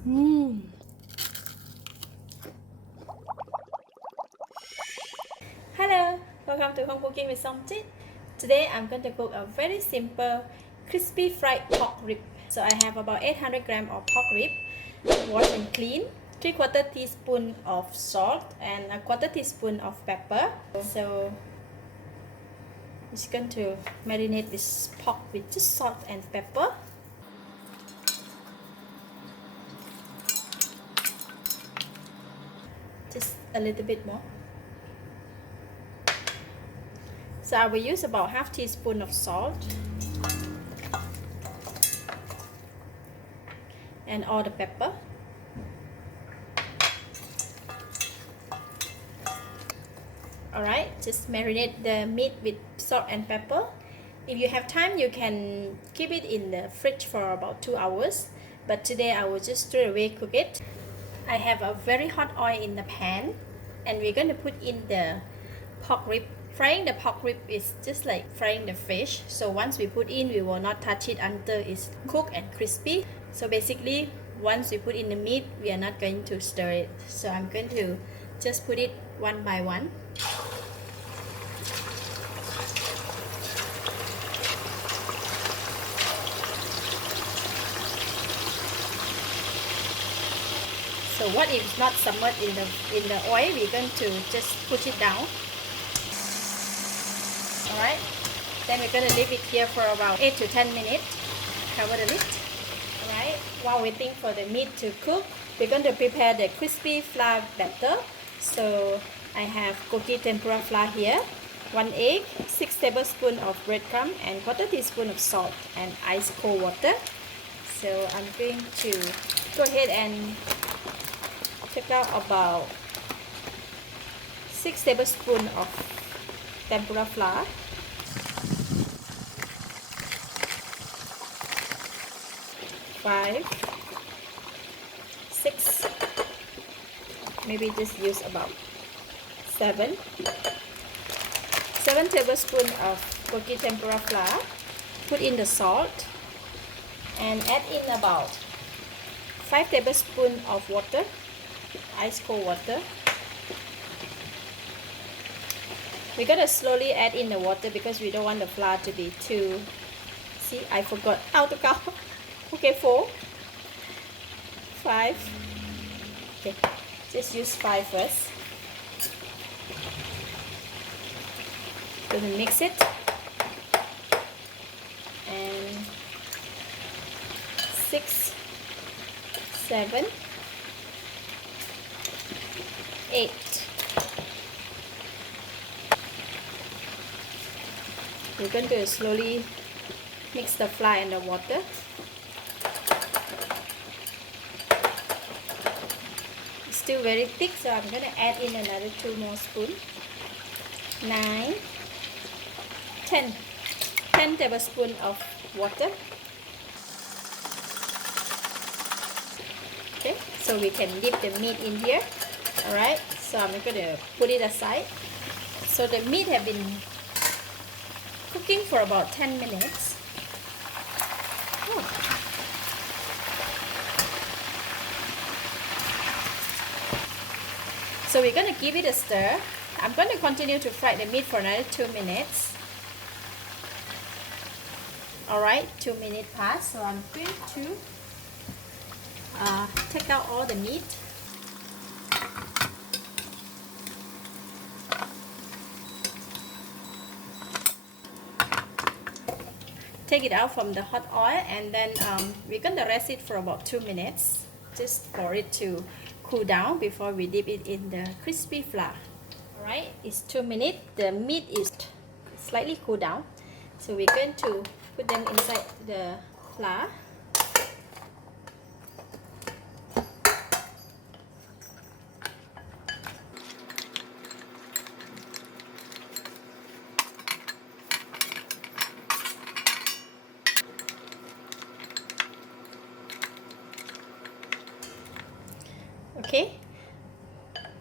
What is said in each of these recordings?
Hello, welcome to Home Cooking with Somjit. Today I'm going to cook a very simple crispy fried pork rib. So I have about 800 grams of pork rib, washed and clean, 3/4 teaspoon of salt and 1/4 teaspoon of pepper. So it's going to marinate this pork with just salt and pepper. Just a little bit more. So I will use about half teaspoon of salt and all the pepper. Alright, just marinate the meat with salt and pepper. If you have time, you can keep it in the fridge for about 2 hours. But today I will just straight away cook it. I have a very hot oil in the pan, and we're going to put in the pork rib. Frying the pork rib is just like frying the fish. So once we put in, we will not touch it until it's cooked and crispy. So basically, once we put in the meat, we are not going to stir it. So I'm going to just put it one by one. So what if it's not submerged in the oil? We're going to just push it down. Alright, then we're going to leave it here for about 8 to 10 minutes. Cover the lid. Alright, while waiting for the meat to cook, we're going to prepare the crispy flour batter. So I have Gogi tempura flour here, 1 egg, 6 tablespoons of breadcrumb and 1/4 teaspoon of salt and ice cold water. So I'm going to go ahead and take out about 6 tablespoons of tempura flour, five, 6, maybe just use about 7 tablespoons of Gogi tempura flour. Put in the salt and add in about 5 tablespoons of water, ice cold water. We're going to slowly add in the water because we don't want the flour to be too... See, I forgot how to count. Okay, 4, 5. Okay, just use 5 first. Gonna mix it. And 6, 7, 8. We're going to slowly mix the flour and the water. It's still very thick, so I'm going to add in another 2 more spoons. 9, 10 tablespoons of water. Okay, so we can dip the meat in here. Alright, so I'm going to put it aside. So the meat have been cooking for about 10 minutes. Oh. So we're going to give it a stir. I'm going to continue to fry the meat for another 2 minutes. Alright, 2 minutes passed, so I'm going to take out all the meat. Take it out from the hot oil, and then we're going to rest it for about 2 minutes just for it to cool down before we dip it in the crispy flour. Alright, it's 2 minutes. The meat is slightly cooled down, so we're going to put them inside the flour. Okay,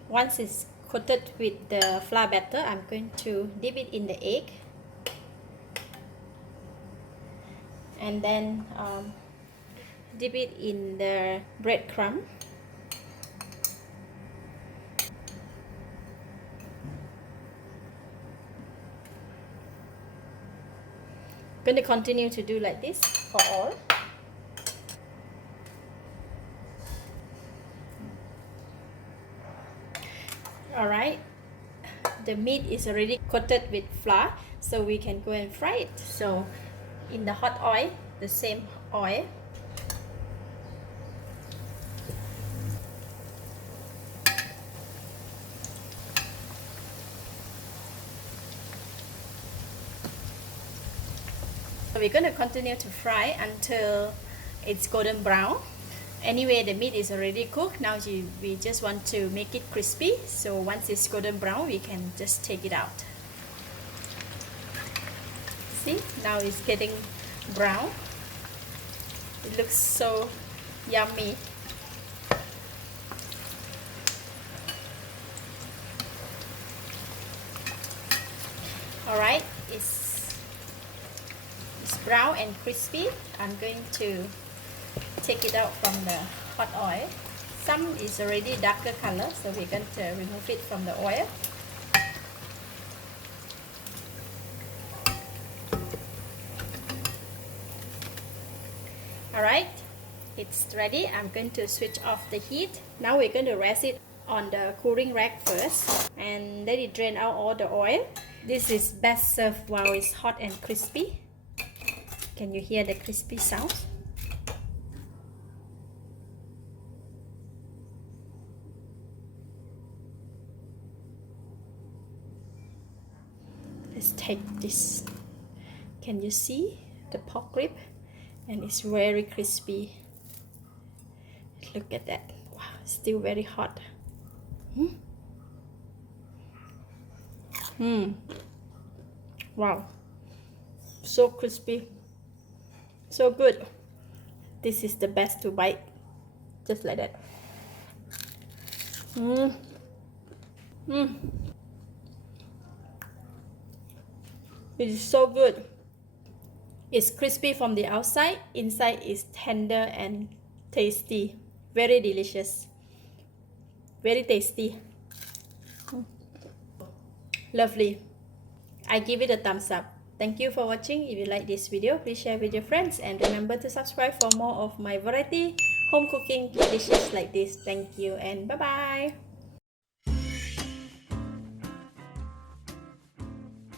once it's coated with the flour batter, I'm going to dip it in the egg, and then dip it in the breadcrumb. Going to continue to do like this for all. Alright, the meat is already coated with flour, so we can go and fry it. So in the hot oil, the same oil, so we're going to continue to fry until it's golden brown. Anyway, the meat is already cooked. Now we just want to make it crispy. So once it's golden brown, we can just take it out. See, now it's getting brown. It looks so yummy. Alright, it's brown and crispy. I'm going to take it out from the hot oil. Some is already darker color, so we're going to remove it from the oil. Alright, it's ready. I'm going to switch off the heat. Now we're going to rest it on the cooling rack first and let it drain out all the oil. This is best served while it's hot and crispy. Can you hear the crispy sound? Let's take this. Can you see the pork rib? And it's very crispy. Look at that. Wow, still very hot. Wow, so crispy, so good. This is the best to bite, just like that. It is so good. It's crispy from the outside, inside is tender and tasty. Very delicious, very tasty. Lovely. I give it a thumbs up. Thank you for watching. If you like this video, please share with your friends and remember to subscribe for more of my variety home cooking dishes like this. Thank you and bye bye.